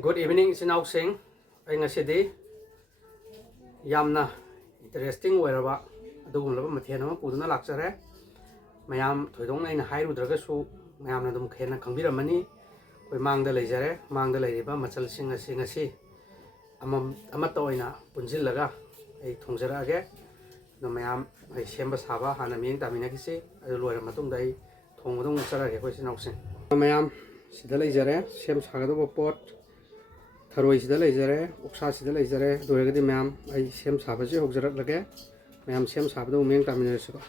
Good evening, Sinausing. Ay ngasidi yamna interesting oiraba adugumlaba mathena ma puduna laksare mayam thoidong aina hairudragasu mayamna dum khena khangbiramani koi mangda leijare mangda leiriba machal sing asi ngasi amata oina punjillaga ai thongjarage no mayam ai semba saba hana mieng tamina kisi adu loira matung dai thongudong charage koi Sinausing mayam sida leijare sem sagado pot Tharoi sida leijare, oksa sida leijare, doregadi mayam ai sem sabase hogjarak lage, mayam sem sabado umeng taminarisigo.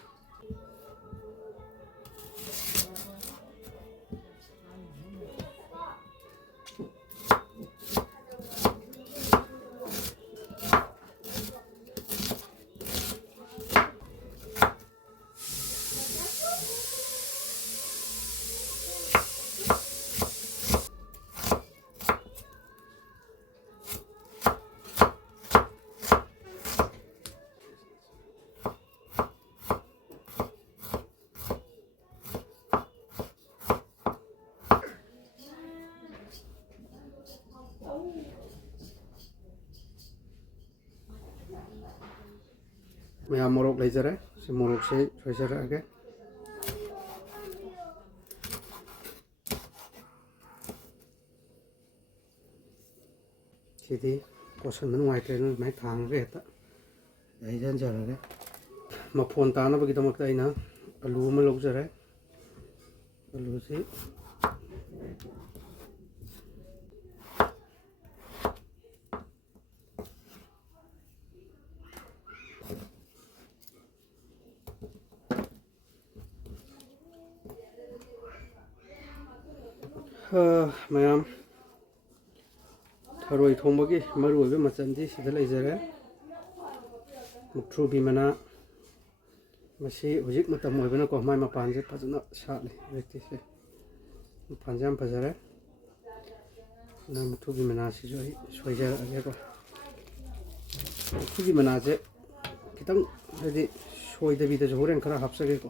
Mayam morok leijare, se morok se soijarage. Sidi kosan menuai tren mai thang ge ta. Ai jan jarage. Ma phone ta na bagi tamak ta ina alu ma lok jare. Alu se mayam tharoi thongbagi maru oibe machandi sida leijare muktrubi mana masi hojik matam oibena ko mai mapanje phajana satli rekti se panjam phajare na muktrubi mana si jo soijar age ko muktrubi mana je kitang hadi soidabi da horen khara hapsage ko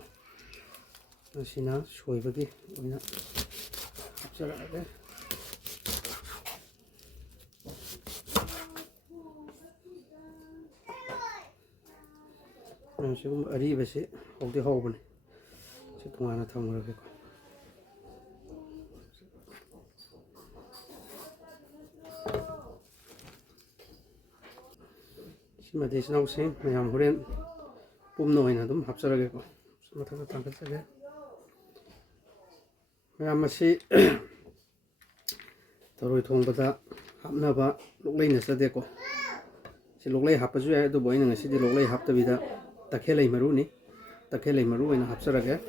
sina soibagi oina hapsarage 지금 어리베시 어디 하고네 지금 하나 더 먹어볼까 심마 대신 혹시 그냥 호렌 뿜노이나 좀 합설하겠고 스마트가 당근하게 그냥 맛이 더러이 통보다 합나봐 lokleina sadeko si loklei hapasu ya do boina ngasi di loklei hapta bida takhelei maru ni takhelei maru ina hapsarage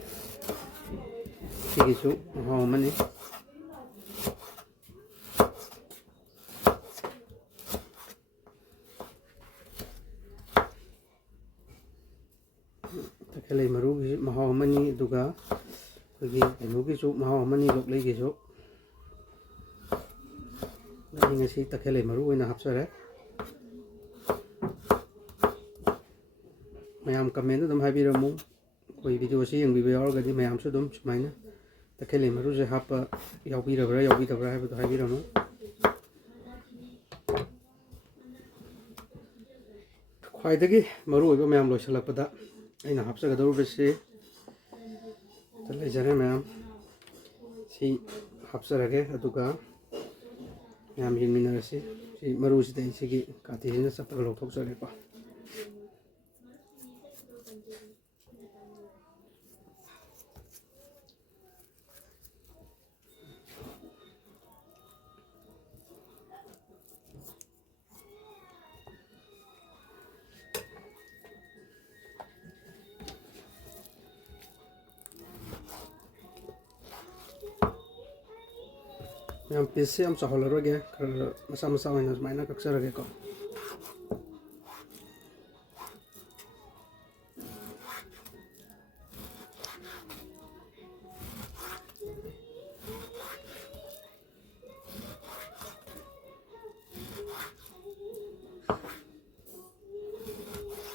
sigisu ha mani takhelei maru gi maha mani duga gi enugi su maha mani loklei gi su ngasi takhelei maru ina hapsare mayam comment dum haibiramu koi video si yang video or gadi mayam su dum sumaina takhelei maru je hapa yaubirabra yaubidabra haibu haibiramu khwaidagi maru oiba mayam loisalakpada aina hapsagadaru besi talejare mayam si hapsarage aduga mayam hinminarasi si maru si dai sigi kathina sapra lokthok jare ko yang PC am saholoroge masa-masa mainas maina kaksarage ko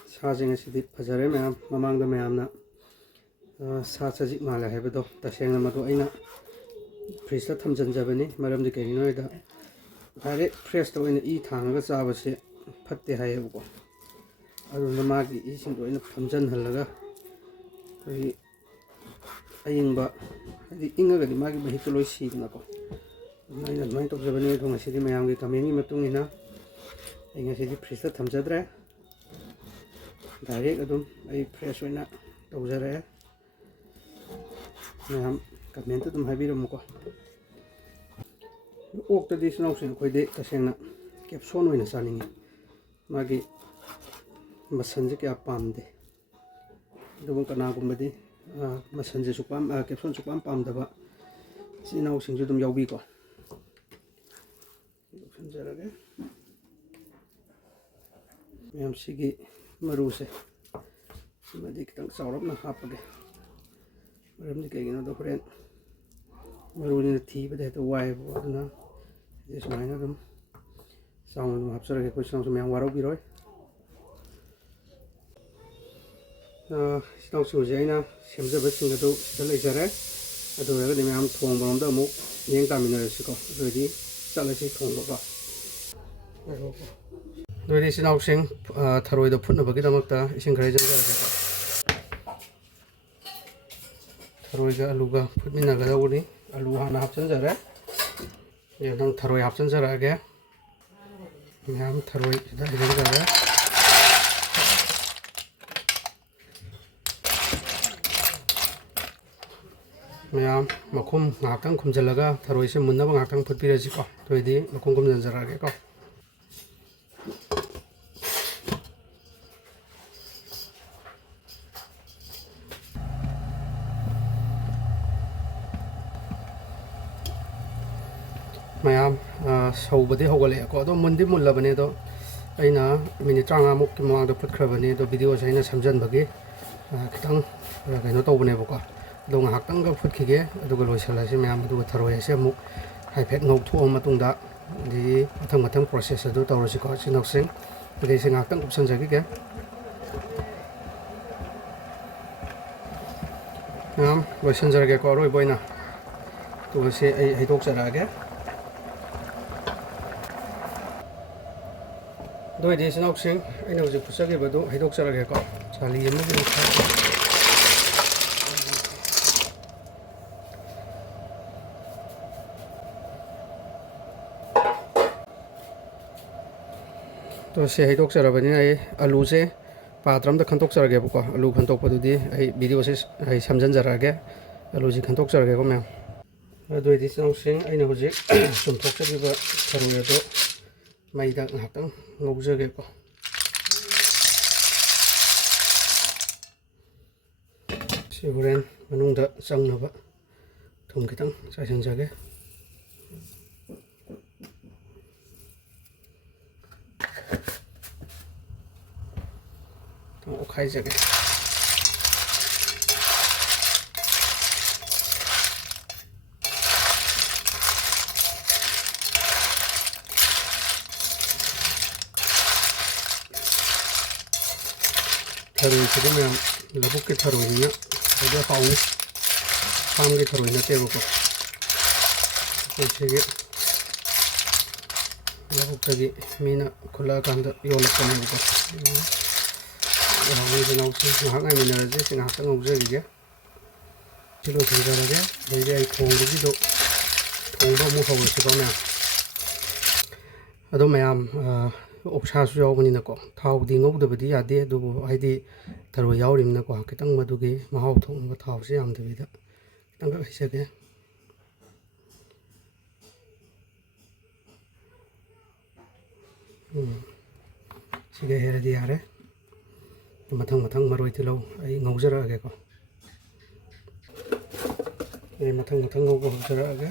사징 asidi phajare mayam mamangda mayamna sa chajik mala hebdo tasengna madu aina freeze la thamjanjabani maramdi kainoida direct fresh ꯑꯣꯏꯅ ꯏ ꯊꯥꯡꯉꯒ ꯆꯥꯕꯁꯦ ꯐꯠꯇꯦ ꯍꯥꯏꯌꯦꯕꯀꯣ ꯑꯗꯨꯅ ꯃꯥꯒꯤ ꯏꯁꯤꯡꯗꯣ ꯑꯩꯅ ꯐꯝꯖꯤꯟꯍꯜꯂꯒ ꯑꯩꯈꯣꯏꯒꯤ ꯑꯌꯤꯡꯕ ꯍꯥꯏꯗꯤ ꯏꯪꯉꯒꯗꯤ ꯃꯥꯒꯤ ꯃꯍꯤꯛꯇꯣ ꯂꯣꯏ ꯁꯤꯗꯅꯀꯣ ꯑꯗꯨꯅ ꯑꯩꯅ ꯑꯗꯨꯃꯥꯏꯅ ꯇꯧꯖꯕꯅꯤ ꯑꯗꯣ ꯉꯁꯤꯗꯤ ꯃꯌꯥꯝꯒꯤ ꯀꯃꯦꯟꯒꯤ ꯃꯇꯨꯡ ꯏꯟꯅ ꯑꯩ ꯉꯁꯤꯗꯤ ꯐ꯭रिꯖꯇ ꯊꯝꯖꯗ꯭ꯔꯦ ꯗꯥꯏꯔꯦꯛ ꯑꯗꯨꯝ ꯑꯩ ꯐ꯭ꯔꯦꯁ ꯑꯣꯏꯅ ꯇꯧꯖꯔꯛꯑꯦ ꯃꯌꯥꯝ ꯀꯃꯦꯟꯇ ꯑꯗꯨꯝ ꯍꯥꯏꯕꯤꯔꯝꯃꯨꯀꯣ ꯑꯣꯛꯇꯗꯤ ꯏꯆꯤꯜ ꯏꯅꯥꯎꯁꯤꯡ ꯑꯩꯈꯣꯏꯗꯤ ꯇꯁꯦꯡꯅ ꯀꯦꯞꯁꯣꯟ ꯑꯣꯏꯅ ꯆꯥꯅꯤꯡꯉꯤ ꯃꯥꯒꯤ ꯃꯁꯟꯁꯦ ꯀꯌꯥ ꯄꯥꯝꯗꯦ ꯑꯗꯨꯕꯨ ꯀꯅꯥꯒꯨꯝꯕꯗꯤ ꯃꯁꯟꯁꯦ ꯀꯦꯞꯁꯣꯟ ꯁꯨꯛꯄꯥꯝ ꯄꯥꯝꯗꯕ ꯏꯆꯤꯜ ꯏꯅꯥꯎꯁꯤꯡꯁꯨ ꯑꯗꯨꯝ ꯌꯥꯎꯕꯤꯀꯣ ꯂꯧꯁꯤꯟꯖꯔꯒꯦ ꯃꯌꯥꯝ ꯁꯤꯒꯤ ꯃꯔꯨꯁꯦ ꯁꯤꯃꯗꯤ ꯈꯤꯇꯪ ꯆꯥꯎꯔꯞꯅ ꯍꯥꯞꯄꯒꯦ ꯃꯔꯝꯗꯤ ꯀꯩꯒꯤꯅꯣꯗ ꯍꯣꯔꯦꯟ ꯃꯔꯨꯅꯤꯅ ꯊꯤꯕꯗ ꯍꯦꯛꯇ ꯋꯥꯏꯑꯦꯕ ꯑꯗꯨꯅ ꯁꯨꯃꯥꯏꯅ ꯑꯗꯨꯝ ꯆꯥꯎꯅ ꯑꯗꯨꯝ ꯍꯥꯞꯆꯔꯒꯦ ꯑꯩꯈꯣꯏ ꯏꯆꯤꯜ ꯃꯌꯥꯝ ꯋꯥꯔꯧꯕꯤꯔꯣꯏ ꯏꯆꯤꯜꯁꯤꯡꯁꯦ ꯑꯩꯅ ꯁꯦꯝꯖꯕꯁꯤꯡ ꯑꯗꯨ ꯁꯤꯗ ꯂꯩꯖꯔꯦ ꯑꯗꯨ ꯑꯣꯏꯔꯒꯗꯤ ꯃꯌꯥꯝ ꯊꯣꯡꯕꯔꯣꯝꯗ ꯑꯃꯨꯛ ꯃꯤꯠꯌꯦꯡ ꯇꯥꯃꯤꯟꯅꯔꯁꯤꯀꯣ ꯑꯗꯨꯑꯣꯏꯗꯤ ꯆꯠꯂꯁꯤ ꯊꯣꯡꯕꯀꯣ ꯑꯗꯨꯑꯣꯏꯗꯤ ꯏꯆꯤꯜ ꯏꯅꯥꯎꯁꯤꯡ ꯊꯔꯣꯏꯗꯣ ꯐꯨꯠꯅꯕꯒꯤꯗꯃꯛꯇ ꯏꯁꯤꯡ ꯈꯔ ꯍꯩꯖꯤꯟꯖꯔꯒꯦꯀꯣ ꯊꯔꯣꯏꯒ ꯑꯂꯨꯒ ꯐꯨꯠꯃꯤꯟꯅꯒꯗꯧꯕꯅꯤ ꯑꯂꯨ ꯍꯥꯟꯅ ꯍꯥꯞꯆꯤꯟꯖꯔꯦ ꯅꯪ ꯊꯔꯣꯏ ꯍꯥꯞꯆꯤꯟꯖꯔꯛꯑꯒꯦ ꯃꯌꯥꯝ ꯊꯔꯣꯏ ꯁꯤꯗ ꯍꯩꯖꯤꯟꯖꯔꯦ ꯃꯌꯥꯝ ꯃꯈꯨꯝ ꯉꯥꯏꯍꯥꯛꯇꯪ ꯈꯨꯝꯖꯤꯜꯂꯒ ꯊꯔꯣꯏꯁꯦ ꯃꯨꯟꯅꯕ ꯉꯥꯏꯍꯥꯛꯇꯪ ꯐꯨꯠꯄꯤꯔꯁꯤꯀꯣ ꯑꯗꯨꯑꯣꯏꯗꯤ ꯃꯈꯨꯝ ꯈꯨꯝꯖꯤꯟꯖꯔꯛꯑꯒꯦꯀꯣ ꯃꯌꯥꯝ ꯁꯧꯕꯗꯤ ꯍꯧꯒꯠꯂꯛꯑꯦꯀꯣ ꯑꯗꯣ ꯃꯨꯟꯗꯤ ꯃꯨꯜꯂꯕꯅꯦ ꯑꯗꯣ ꯑꯩꯅ ꯃꯤꯅꯤꯠ 35ꯃꯨꯛꯀꯤ ꯃꯃꯥꯡꯗ ꯐꯨꯠꯈ꯭ꯔꯕꯅꯤ ꯑꯗꯣ ꯚꯤꯗꯤꯑꯣꯁꯦ ꯑꯩꯅ ꯁꯦꯝꯖꯤꯟꯕꯒꯤ ꯈꯤꯇꯪ ꯀꯩꯅꯣ ꯇꯧꯕꯅꯦꯕꯀꯣ ꯑꯗꯣ ꯉꯥꯏꯍꯥꯛꯇꯪꯒ ꯐꯨꯠꯈꯤꯒꯦ ꯑꯗꯨꯒ ꯂꯣꯏꯁꯤꯜꯂꯁꯤ ꯃꯌꯥꯝ ꯑꯗꯨꯒ ꯊꯔꯣꯏ ꯑꯁꯤ ꯑꯃꯨꯛ ꯍꯥꯏꯐꯦꯠ ꯉꯧꯊꯣꯛꯑ ꯃꯇꯨꯡꯗ ꯑꯗꯒꯤ ꯃꯊꯪ ꯄ꯭ꯔꯣꯁꯦꯁ ꯑꯗꯨ ꯇꯧꯔꯁꯤꯀꯣ ꯏꯆꯤꯜ ꯏꯅꯥꯎꯁꯤꯡ ꯑꯗꯩꯁꯦ ꯉꯥꯏꯍꯥꯛꯇꯪ ꯀꯨꯞꯁꯟꯖꯈꯤꯒꯦ ꯃꯌꯥꯝ ꯂꯣꯏꯁꯤꯟꯖꯔꯒꯦꯀꯣ ꯑꯔꯣꯏꯕ ꯑꯣꯏꯅ ꯑꯗꯨꯒ ꯁꯤ ꯑꯩ ꯍꯩꯗꯣꯛꯆꯔꯛꯑꯒꯦ ꯑꯗꯨꯑꯣꯏꯗꯤ ꯏꯆꯤꯜ ꯏꯅꯥꯎꯁꯤꯡ ꯑꯩꯅ ꯍꯧꯖꯤꯛ ꯐꯨꯠꯆꯈꯤꯕꯗꯨ ꯍꯩꯗꯣꯛꯆꯔꯒꯦꯀꯣ ꯆꯥꯂꯤ ꯑꯃꯒꯤ ꯑꯗꯣ ꯁꯤ ꯍꯩꯗꯣꯛꯆꯔꯕꯅꯤꯅ ꯑꯩ ꯑꯂꯨꯁꯦ ꯄꯥꯇ꯭ꯔ ꯑꯃꯗ ꯈꯟꯇꯣꯛꯆꯔꯒꯦꯕꯀꯣ ꯑꯂꯨ ꯈꯟꯇꯣꯛꯄꯗꯨꯗꯤ ꯑꯩ ꯚꯤꯗꯤꯑꯣꯁꯦ ꯑꯩ ꯁꯝꯖꯤꯟꯖꯔꯛꯑꯒꯦ ꯑꯂꯨꯁꯤ ꯈꯟꯇꯣꯛꯆꯔꯒꯦꯀꯣ ꯃꯌꯥꯝ ꯑꯗꯨꯑꯣꯏꯗꯤ ꯏꯆꯤꯜ ꯏꯅꯥꯎꯁꯤꯡ ꯑꯩꯅ ꯍꯧꯖꯤꯛ ꯆꯨꯝꯊꯣꯛꯆꯈꯤꯕ ꯊꯔꯣꯏ ꯑꯗꯣ ꯃꯩꯗ ꯉꯥꯏꯍꯥꯛꯇꯪ ꯉꯧꯖꯒꯦꯀꯣ ꯁꯤ ꯍꯣꯔꯦꯟ ꯃꯅꯨꯡꯗ ꯆꯪꯅꯕ ꯊꯨꯝ ꯈꯤꯇꯪ ꯆꯥꯏꯁꯤꯟꯖꯒꯦ ꯑꯣꯠꯈꯥꯏꯖꯒꯦ ꯊꯔꯣꯏꯁꯤꯗꯤ ꯃꯌꯥꯝ ꯂꯧꯕꯨꯛꯀꯤ ꯊꯔꯣꯏꯅꯤꯅ ꯑꯗꯨꯗ ꯍꯥꯎꯅꯤ ꯐꯥꯝꯒꯤ ꯊꯔꯣꯏ ꯅꯠꯇꯦꯕꯀꯣ ꯑꯩꯈꯣꯏ ꯁꯤꯒꯤ ꯂꯧꯕꯨꯛꯇꯒꯤ ꯃꯤꯅ ꯈꯨꯜꯂꯛꯑꯀꯥꯟꯗ ꯌꯣꯜꯂꯛꯄꯅꯦꯕꯀꯣ ꯍꯥꯎꯅꯤ ꯏꯆꯤꯜ ꯏꯅꯥꯎꯁꯤꯡ ꯉꯥꯏꯍꯥꯛ ꯉꯥꯏꯃꯤꯟꯅꯔꯁꯤ ꯁꯤ ꯉꯥꯏꯍꯥꯛꯇꯪ ꯉꯧꯖꯈꯤꯒꯦ ꯁꯤ ꯂꯣꯏꯁꯤꯟꯖꯔꯒꯦ ꯑꯗꯩꯗꯤ ꯑꯩ ꯊꯣꯡꯕꯒꯤꯗꯣ ꯊꯣꯡꯕ ꯑꯃꯨꯛ ꯍꯧꯔꯁꯤꯀꯣ ꯃꯌꯥꯝ ꯑꯗꯣ ꯃꯌꯥꯝ ꯑꯣꯛꯁꯥꯁꯨ ꯌꯥꯎꯕꯅꯤꯅꯀꯣ ꯊꯥꯎꯗꯤ ꯉꯧꯗꯕꯗꯤ ꯌꯥꯗꯦ ꯑꯗꯨꯕꯨ ꯍꯥꯏꯗꯤ ꯊꯔꯣꯏ ꯌꯥꯎꯔꯤꯕꯅꯤꯅꯀꯣ ꯈꯤꯇꯪ ꯃꯗꯨꯒꯤ ꯃꯍꯥꯎ ꯊꯣꯛꯅꯕ ꯊꯥꯎꯁꯤ ꯌꯥꯝꯗꯕꯤꯗ ꯈꯤꯇꯪꯈꯛ ꯍꯩꯖꯒꯦ ꯁꯤꯒ ꯍꯩꯔꯗꯤ ꯌꯥꯔꯦ ꯃꯊꯪ ꯃꯔꯣꯏ ꯇꯤꯜꯍꯧ ꯑꯩ ꯉꯧꯖꯔꯛꯑꯒꯦꯀꯣ ꯑꯩ ꯃꯊꯪ ꯉꯧꯕ ꯍꯧꯖꯔꯛꯑꯒꯦ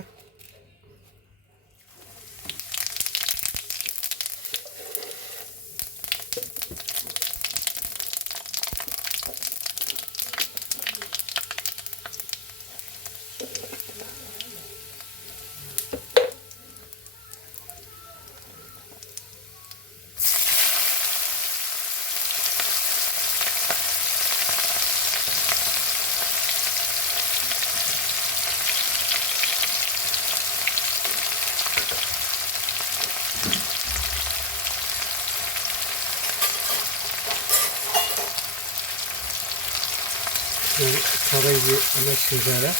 खाबैसे अमा सिंजारा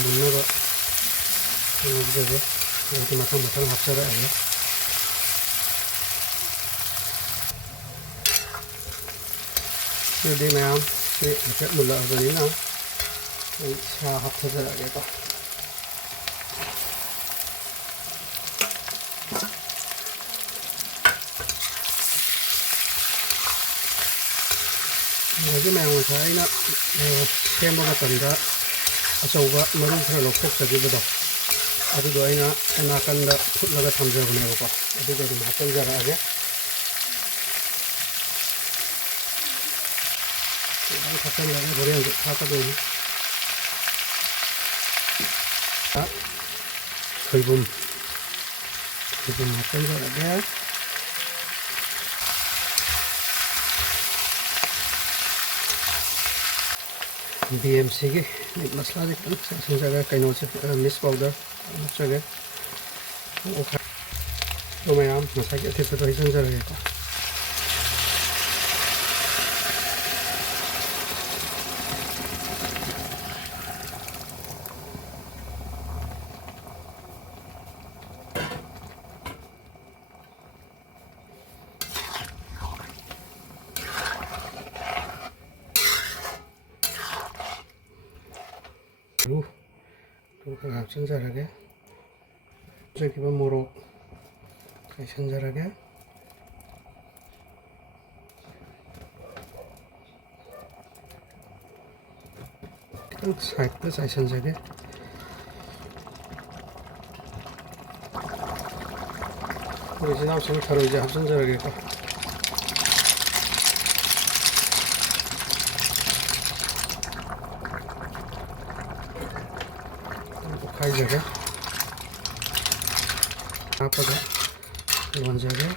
मुन्नबा संजोबो बेबायदि मथां मथां हाबसर'आरो बेबायदि मैम बे हाइफेट मुल्लाबनिना सा हाबथ'जर'गेको ꯍꯧꯖꯤꯛ ꯃꯌꯥꯝ ꯉꯁꯥꯏ ꯑꯩꯅ ꯁꯦꯝꯕ ꯃꯇꯝꯗ ꯑꯆꯧꯕ ꯃꯔꯨ ꯈꯔ ꯂꯧꯊꯣꯛꯆꯈꯤꯕꯗꯣ ꯑꯗꯨꯗꯣ ꯑꯩꯅ ꯅꯥꯀꯟꯗ ꯐꯨꯠꯂꯒ ꯊꯝꯖꯕꯅꯦꯕꯀꯣ ꯑꯗꯨꯗꯣ ꯑꯗꯨꯝ ꯍꯥꯞꯆꯤꯟꯖꯔꯛꯑꯒꯦ ꯍꯥꯞꯆꯤꯟꯖꯔꯒ ꯍꯣꯔꯦꯟꯁꯨ ꯊꯥꯛꯀꯗꯣꯏꯅꯤ ꯁꯣꯏꯕꯨꯝ ꯍꯥꯞꯆꯤꯟꯖꯔꯒꯦ BMCꯒꯤ ꯃꯁꯂꯥꯁꯦ ꯈꯤꯇꯪ ꯆꯥꯏꯁꯤꯟꯖꯔꯒ ꯀꯩꯅꯣꯁꯦ ꯃꯤꯛꯁ ꯄꯥꯎꯗꯔ ꯍꯥꯞꯆꯒꯦ ꯑꯗꯨ ꯃꯌꯥꯝ ꯉꯁꯥꯏꯒꯤ ꯑꯊꯤꯠꯄꯗꯣ ꯍꯩꯖꯤꯟꯖꯔꯒꯦꯀꯣ ꯈꯔ ꯍꯥꯞꯆꯤꯟꯖꯔꯒꯦ ꯍꯥꯞꯆꯈꯤꯕ ꯃꯣꯔꯣꯛ ꯆꯥꯏꯁꯤꯟꯖꯔꯒꯦ खितंग साइड चाइसनजगे ओरिजिनल थरोइजे हाबसनजरगेको खाइजगे हापदा लोनजगे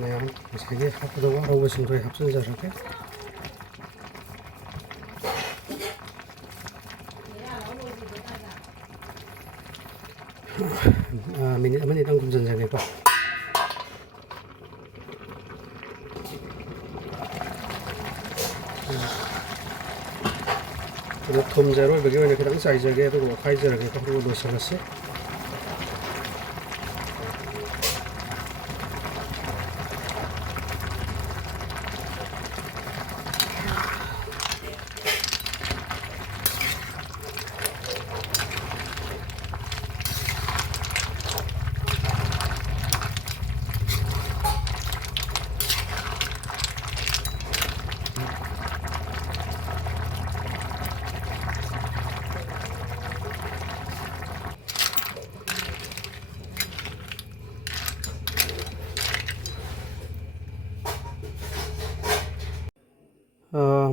मैम ngसाइगे हापदों अरौबसिंखौ हाबसनजरगे मिनिट अमनि दं गुमजनजगेको थुमजरोइबगे ओइनो खितंग चाइजगे अदुगो खाइजरगेको अदुगो लोइसननोसै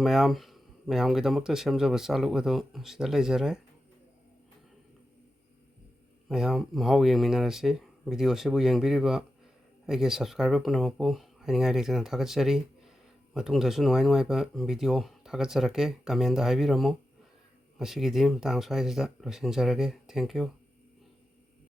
मैम सेमजब चालुक अदो सिदा लेजरे मैम महौ येंमिनारसे वीडियो सेबु येंबिरिबा आइगे सब्सक्राइबर पुनमकु हाइनिंगाइ लेतना थागतचरी मतुंगदसु नुवाइ नुवाइबा वीडियो थागतचरके कमेंट दा हाइबिरमो ngasigidim tang swaisida losinjarage thank you